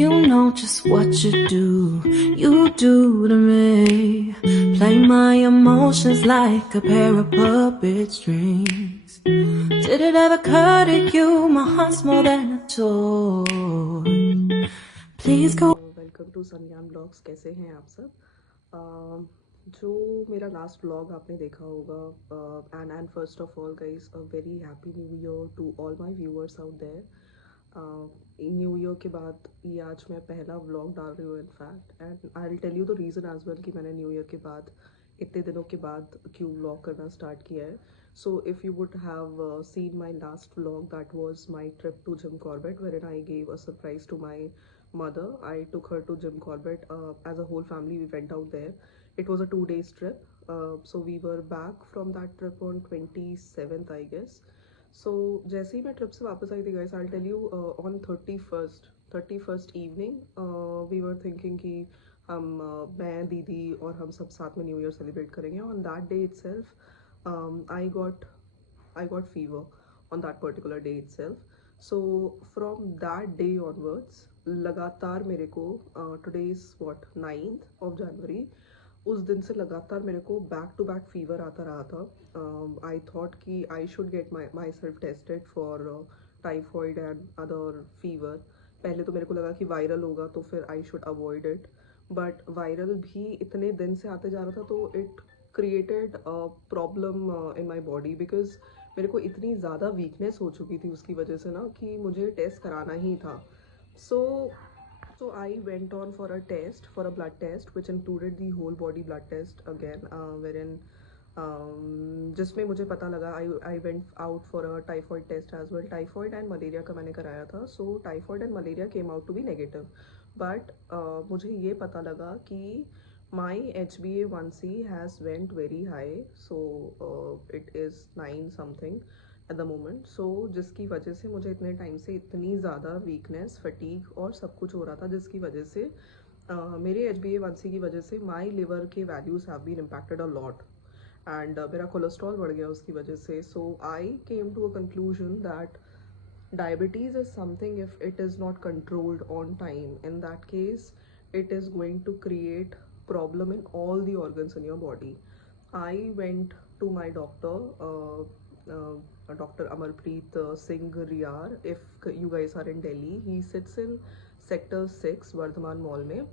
You know just what you do to me. Play my emotions like a pair of puppet strings. Did it ever occur to you my heart's more than a toy? Please go. Welcome to सनयान blogs. कैसे हैं आप सब? जो मेरा last vlog आपने देखा होगा, and first of all guys, a very happy new year to all my viewers out there. New year के बाद ये आज मैं पहला व्लॉग डाल रही हूँ in fact, and I will tell you the reason as well कि मैंने न्यू ईयर के बाद इतने दिनों के बाद क्यों व्लॉग करना स्टार्ट किया है। So if you would have seen my last vlog, that was my trip to Jim Corbett, where and I gave a surprise to my mother. I took her to Jim Corbett. As a whole family, we went out there. It was a 2 days trip. So we were back from that trip on 27th, I guess. So जैसे ही मैं ट्रिप से वापस आई थी guys, I'll tell you, on 31st evening, we were thinking कि हम मैं दीदी और हम सब साथ में न्यू ईयर सेलिब्रेट करेंगे. On that day itself, I got fever on that particular day itself. So from that day onwards, लगातार मेरे को, today is what 9th of January, उस दिन से लगातार मेरे को बैक टू बैक फीवर आता रहा था. आई थॉट कि I should get my self tested for typhoid and other fever. पहले तो मेरे को लगा कि वायरल होगा तो फिर I should avoid it, but viral भी इतने दिन से आते जा रहा था तो it created problem in my body, because मेरे को इतनी ज़्यादा वीकनेस हो चुकी थी उसकी वजह से ना कि मुझे टेस्ट कराना ही था. So I went on for a test, for a blood test, which included the whole body blood test again, wherein जिसमें मुझे पता लगा, I went out for a typhoid test as well. Typhoid and malaria का मैंने कराया था. So typhoid and malaria came out to be negative, but मुझे ये पता लगा कि my HbA1c has went very high. So it is 9 something at the moment. So जिसकी वजह से मुझे इतने टाइम से इतनी ज़्यादा वीकनेस, फटीग और सब कुछ हो रहा था, जिसकी वजह से मेरे HbA1c की वजह से माई लिवर के values have been impacted a lot, and मेरा कोलेस्ट्रॉल बढ़ गया उसकी वजह से. So I came to a conclusion that diabetes is something, if it is not controlled on time, in that case it is going to create problem in all the organs in your body. I went to my doctor, Dr. Amarpreet Singh Riyar. If you guys are in Delhi, he sits in sector 6 Vardhaman Mall mein.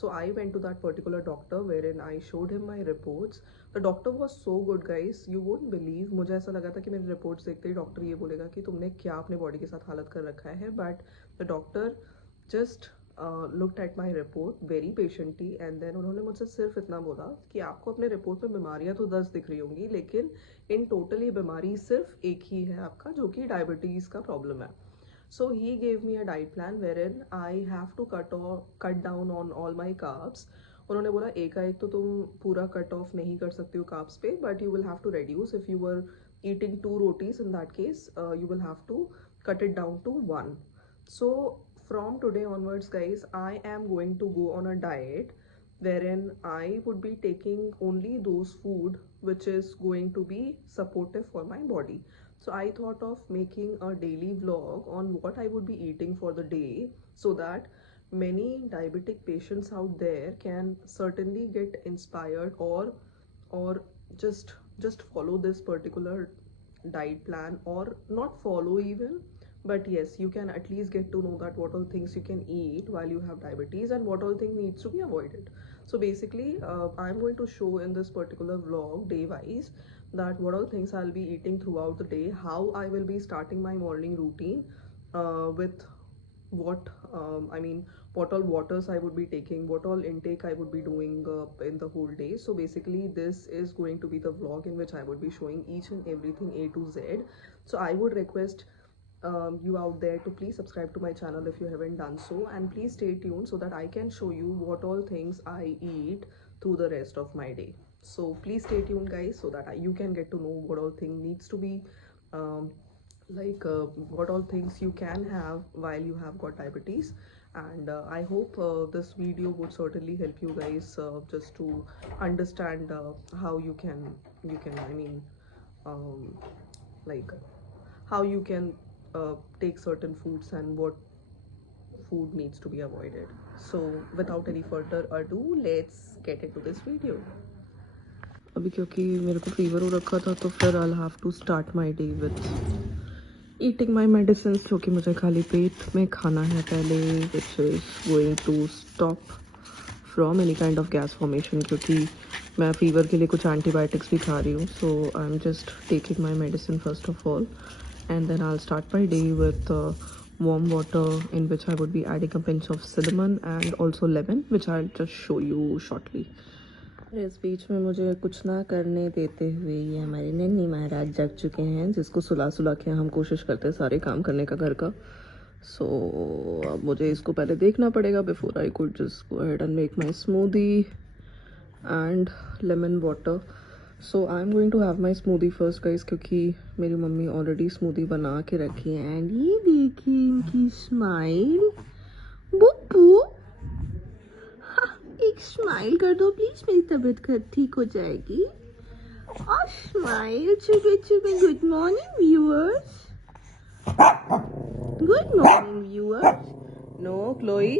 So I went to that particular doctor, wherein I showed him my reports. The doctor was so good guys, you won't believe. मुझे ऐसा लगा था कि मेरे रिपोर्ट्स देखते ही डॉक्टर ये बोलेगा कि तुमने क्या अपने बॉडी के साथ हालत कर रखा है, but the doctor just looked at my report very patiently, and then उन्होंने मुझसे सिर्फ इतना बोला कि आपको अपने रिपोर्ट में बीमारियां तो 10 दिख रही होंगी, लेकिन इन टोटल ये बीमारी सिर्फ एक ही है आपका, जो कि डायबिटीज़ का प्रॉब्लम है. So he gave me a diet plan wherein I have to cut down on all my carbs. उन्होंने बोला एक तो तुम पूरा कट ऑफ नहीं कर सकती हो कार्ब्स पे, but you will have to reduce. If you were eating 2 rotis, in that case you will have to cut it down to 1. So from today onwards guys, I am going to go on a diet wherein I would be taking only those food which is going to be supportive for my body. So I thought of making a daily vlog on what I would be eating for the day, so that many diabetic patients out there can certainly get inspired, or just follow this particular diet plan, or not follow even, but yes, you can at least get to know that what all things you can eat while you have diabetes and what all thing needs to be avoided. So basically, I'm going to show in this particular vlog day wise that what all things I'll be eating throughout the day, how I will be starting my morning routine, with what I mean, what all waters I would be taking, what all intake I would be doing in the whole day. So basically this is going to be the vlog in which I would be showing each and everything A to Z. So I would request you out there to please subscribe to my channel if you haven't done so, and please stay tuned so that I can show you what all things I eat through the rest of my day. So please stay tuned guys, so that you can get to know what all thing needs to be, what all things you can have while you have got diabetes. And I hope this video would certainly help you guys, just to understand how you can I mean, um, like how you can take certain foods and what food needs to be avoided. So without any further ado, let's get into this video. अभी क्योंकि मेरे को फीवर हो रखा था तो फिर I'll have to start my day with eating my medicines, जो कि मुझे खाली पेट में खाना है पहले, which is going to stop from any kind of gas formation, क्योंकि मैं फीवर के लिए कुछ एंटीबायोटिक्स भी खा रही हूँ. So I'm just taking my medicine first of all, and then I'll start my day with warm water in which I would be adding a pinch of cinnamon and also lemon, which I'll just show you shortly. इस बीच में मुझे कुछ ना करने देते हुए ये हमारे नन्ही महाराज जग चुके हैं, जिसको सुला के हम कोशिश करते हैं सारे काम करने का घर का. सो अब मुझे इसको पहले देखना पड़ेगा before I could just go ahead and make my smoothie and lemon water. So I am going to have my smoothie first guys, क्योंकि मेरी मम्मी ऑलरेडी स्मूदी बना के रखी है. एंड ये देखिए इनकी स्माइल. बुप्पू एक स्माइल कर दो प्लीज, मेरी तबीयत ठीक हो जाएगी. और स्माइल चुपे चुपे. Good morning viewers. Good morning viewers. No Chloe.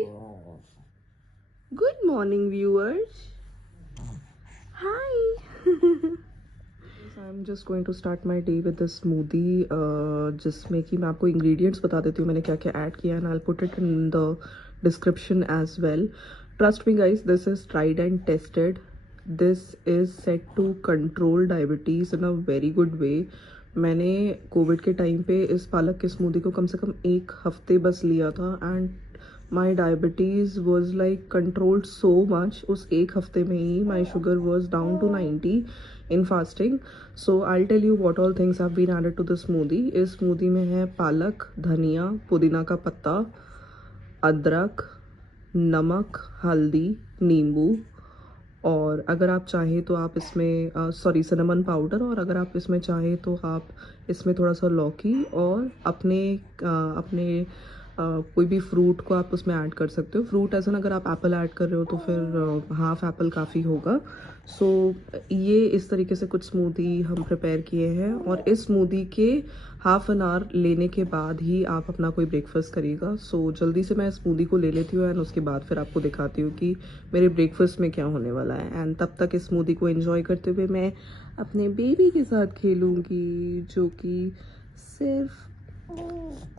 Good morning viewers. Hi. I'm just going to start my day with this smoothie, जिसमें कि मैं आपको ingredients बता देती हूँ मैंने क्या क्या ऐड किया, and I'll put it in the description as well. Trust me guys, this is tried and tested. This is set to control diabetes in a very good way. मैंने कोविड के टाइम पे इस पालक के स्मूदी को कम से कम 1 हफ्ते बस लिया था, and my diabetes was like controlled so much. उस 1 हफ्ते में ही my sugar was down to 90 in fasting. So I tell you what all things have been added to the smoothie. इस स्मूदी में है पालक, धनिया, पुदीना का पत्ता, अदरक, नमक, हल्दी, नींबू, और अगर आप चाहें तो आप इसमें सिनेमन पाउडर, और अगर आप इसमें चाहें तो आप इसमें थोड़ा सा लौकी और अपने कोई भी फ्रूट को आप उसमें ऐड कर सकते हो. फ्रूट एज एन अगर आप एप्पल ऐड कर रहे हो तो फिर हाफ एप्पल काफ़ी होगा. सो ये इस तरीके से कुछ स्मूदी हम प्रिपेयर किए हैं, और इस स्मूदी के हाफ एन आवर लेने के बाद ही आप अपना कोई ब्रेकफास्ट करिएगा. सो जल्दी से मैं स्मूदी को ले लेती हूँ, एंड उसके बाद फिर आपको दिखाती हूँ कि मेरे ब्रेकफास्ट में क्या होने वाला है. एंड तब तक इस स्मूदी को एंजॉय करते हुए मैं अपने बेबी के साथ खेलूँगी, जो कि सिर्फ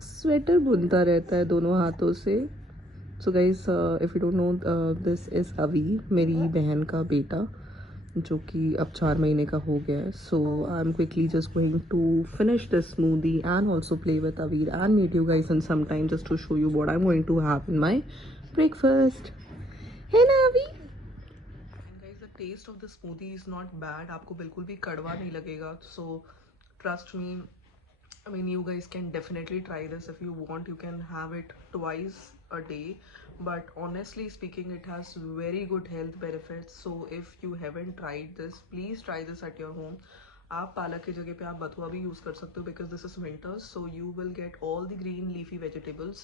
स्वेटर बुनता रहता है दोनों हाथों से. So guys, if you don't know, this is अवी, मेरी बहन का बेटा, जो कि अब 4 महीने का हो गया है. So I am quickly just going to finish this smoothie and also play with Aveer and meet you guys in some time just to show you what I am going to have in my breakfast. है ना अभी? Guys, the taste of the smoothie is not bad. आपको बिल्कुल भी कड़वा नहीं लगेगा. So trust me, I mean, you guys can definitely try this. If you want, you can have it twice a day, but honestly speaking, it has very good health benefits. So if you haven't tried this, please try this at your home. आप पालक की जगह पे आप बथुआ भी यूज़ कर सकते हो, because this is winter, so you will get all the green leafy vegetables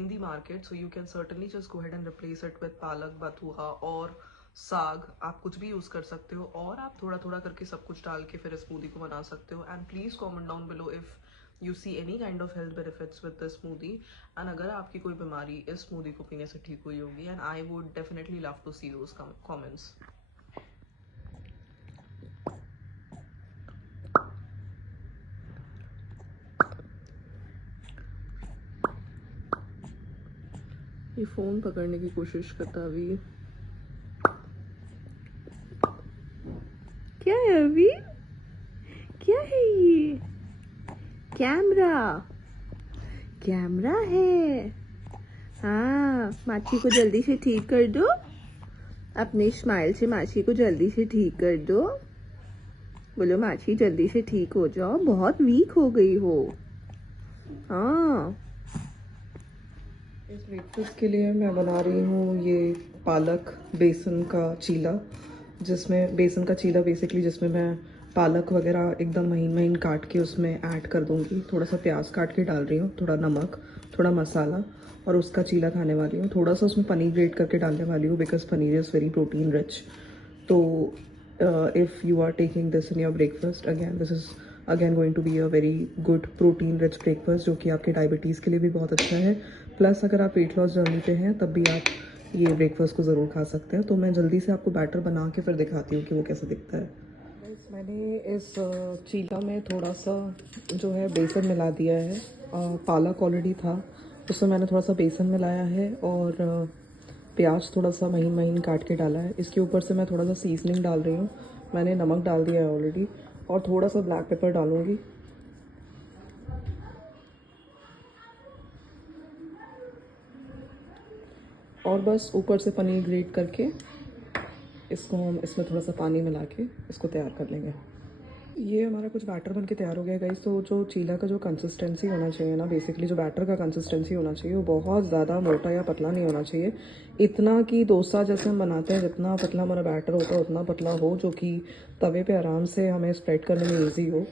in the market. So you can certainly just go ahead and replace it with पालक, बथुआ और साग. आप कुछ भी यूज़ कर सकते हो, और आप थोड़ा थोड़ा करके सब कुछ डाल के फिर स्मूदी को बना सकते हो. And please comment down below if you see any kind of health benefits with this smoothie, and अगर आपकी कोई बीमारी इस स्मूदी को पीने से ठीक हुई होगी, and I would definitely love to see those comments. ये फोन पकड़ने की कोशिश करता अभी. क्या है अभी? क्या है ये? कैमरा है. हाँ, माछी को जल्दी से ठीक कर दो. अपने स्माइल से माछी को जल्दी से ठीक कर दो. बोलो माछी जल्दी से ठीक हो जाओ, बहुत वीक हो गई हो. हाँ, इस ब्रेकफास्ट के लिए मैं बना रही हूँ ये पालक बेसन का चीला, जिसमें बेसन का चीला बेसिकली जिसमें मैं पालक वगैरह एकदम महीन महीन काट के उसमें ऐड कर दूँगी. थोड़ा सा प्याज काट के डाल रही हूँ, थोड़ा नमक, थोड़ा मसाला, और उसका चीला खाने वाली हूँ. थोड़ा सा उसमें पनीर ग्रेट करके डालने वाली हूँ, because paneer is very protein rich. तो if you are taking this in your breakfast, again this is again going to be a very good protein rich breakfast, जो कि आपके डायबिटीज़ के लिए भी बहुत अच्छा है. प्लस अगर आप वेट लॉस जर्नी पे हैं तब भी आप ये ब्रेकफास्ट को ज़रूर खा सकते हैं। तो मैं जल्दी से आपको बैटर बना के फिर दिखाती हूँ कि वो कैसा दिखता है। मैंने इस चीला में थोड़ा सा जो है बेसन मिला दिया है। पालक ऑलरेडी था, उसमें मैंने थोड़ा सा बेसन मिलाया है और प्याज थोड़ा सा महीन महीन काट के डाला है। इसके ऊपर से मैं थोड़ा सा सीजनिंग डाल रही हूँ। मैंने नमक डाल दिया है ऑलरेडी और थोड़ा सा ब्लैक पेपर डालूँगी। और बस ऊपर से पनीर ग्रेट करके इसको हम इसमें थोड़ा सा पानी मिला के इसको तैयार कर लेंगे। ये हमारा कुछ बैटर बन के तैयार हो गया गाइस। तो जो चीला का जो कंसिस्टेंसी होना चाहिए ना, बेसिकली जो बैटर का कंसिस्टेंसी होना चाहिए वो बहुत ज़्यादा मोटा या पतला नहीं होना चाहिए। इतना कि डोसा जैसे हम बनाते हैं जितना पतला हमारा बैटर होता है उतना पतला हो, जो कि तवे पे आराम से हमें स्प्रेड करने में ईजी हो।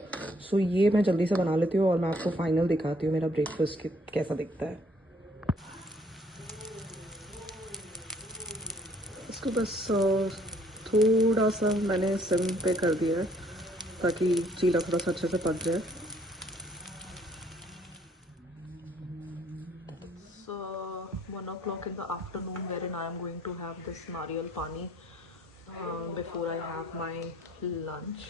सो ये मैं जल्दी से बना लेती हूँ और मैं आपको फाइनल दिखाती हूँ मेरा ब्रेकफास्ट कैसा दिखता है। इसको बस थोड़ा सा मैंने सिम पे कर दिया है ताकि चीला थोड़ा सा अच्छे से पक जाए। It's 1 o'clock in the afternoon wherein I am going to have this nariyal pani before I have my lunch.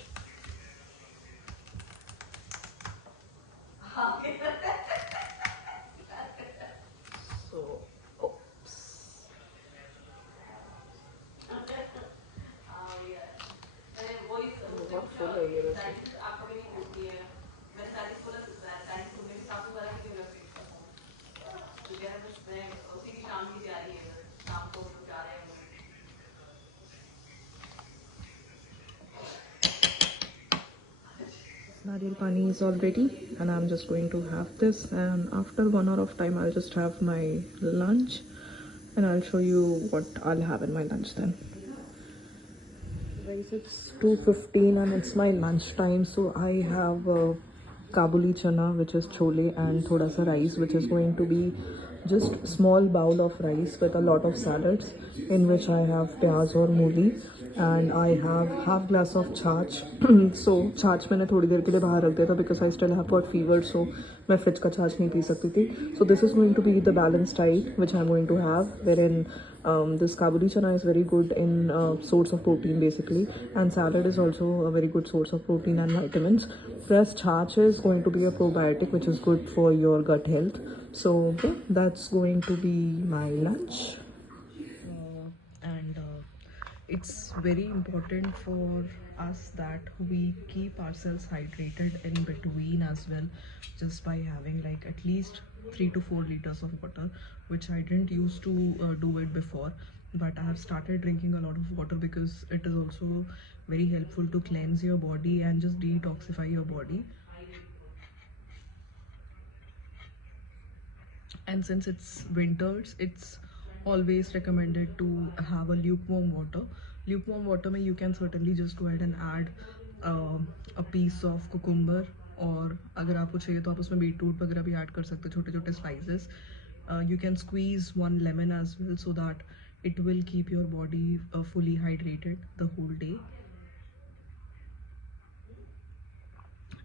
So, oops. बहुत फुल है ये वैसे। Nariyal pani is all ready and I'm just going to have this, and after 1 hour of time I'll just have my lunch and I'll show you what I'll have in my lunch then. Guys, it's 2:15 and it's my lunch time, so I have Kabuli chana, which is chole, and thoda sa rice, which is going to be just small bowl of rice with a lot of salads, in which I have pyaz or mooli, and I have half glass of छाछ. So छाछ मैंने थोड़ी देर के लिए बाहर रख दिया था because I still have got fever, so मैं फ्रिज का छाछ नहीं पी सकती थी. So this is going to be the balanced diet which I'm going to have, wherein this Kabuli chana is very good in source of protein basically, and salad is also a very good source of protein and vitamins. Plus chach is going to be a probiotic which is good for your gut health. So yeah, that's going to be my lunch. And it's very important for us that we keep ourselves hydrated in between as well, just by having like at least 3 to 4 liters of water, which I didn't used to do it before, but I have started drinking a lot of water because it is also very helpful to cleanse your body and just detoxify your body. And since it's winters, it's always recommended to have a lukewarm water. Lukewarm water mein you can certainly just go ahead and add a piece of cucumber, और अगर आपको चाहिए तो आप उसमें बीटरूट वगैरह भी ऐड कर सकते हो, छोटे छोटे slices. You can squeeze 1 lemon as well, so that it will keep your body fully hydrated the whole day.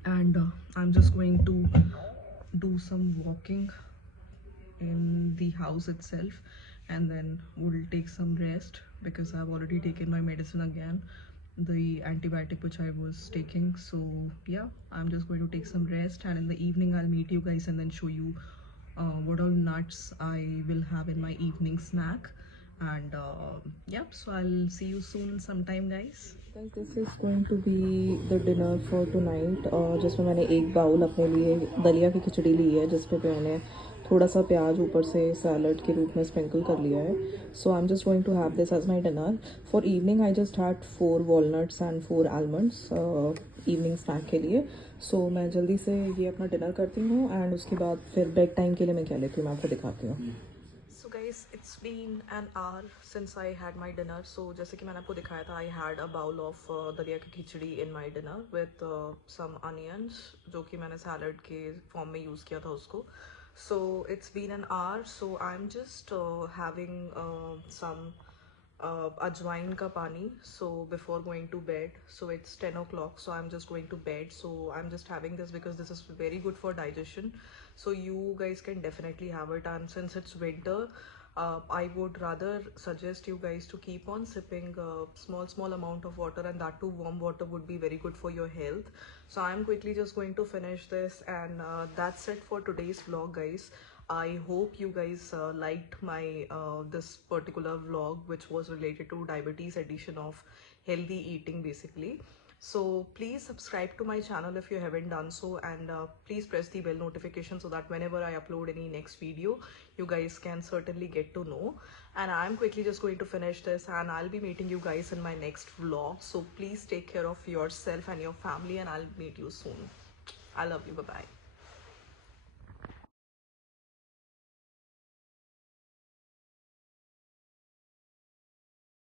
And I'm just going to do some walking in the house itself, and then we'll take some rest because I've already taken my medicine again, the antibiotic which I was taking. So yeah, I'm just going to take some rest, and in the evening I'll meet you guys and then show you what all nuts I will have in my evening snack. And yep, so I'll see you soon sometime, guys. This is going to be the dinner for tonight. जिसमें मैंने एक बाउल अपने लिए दलिया की खिचड़ी ली है, जिस पे मैंने थोड़ा सा प्याज ऊपर से सैलड के रूप में स्प्रिंकल कर लिया है. So I am just going to have this as my dinner. For evening I just had 4 walnuts and 4 almonds evening snack के लिए. सो मैं जल्दी से ये अपना डिनर करती हूँ एंड उसके बाद फिर बेड टाइम के लिए मैं क्या लेती हूँ मैं आपको दिखाती हूँ. So guys, it's been an hour since I had my dinner. So जैसे कि मैंने आपको दिखाया था, I had a bowl of दलिया की खिचड़ी in my dinner with some onions, जो कि मैंने सैलड के फॉर्म में यूज़ किया था उसको. So it's been an hour, so I'm just having some ajwain ka pani, so before going to bed. So it's 10 o'clock, so I'm just going to bed. So I'm just having this because this is very good for digestion, so you guys can definitely have it. And since it's winter, I would rather suggest you guys to keep on sipping small amount of water, and that too warm water would be very good for your health. So I'm quickly just going to finish this, and that's it for today's vlog, guys. I hope you guys liked my this particular vlog, which was related to diabetes edition of healthy eating basically. So please subscribe to my channel if you haven't done so, and please press the bell notification so that whenever I upload any next video, you guys can certainly get to know. And I'm quickly just going to finish this, and I'll be meeting you guys in my next vlog. So please take care of yourself and your family, and I'll meet you soon. I love you. Bye bye.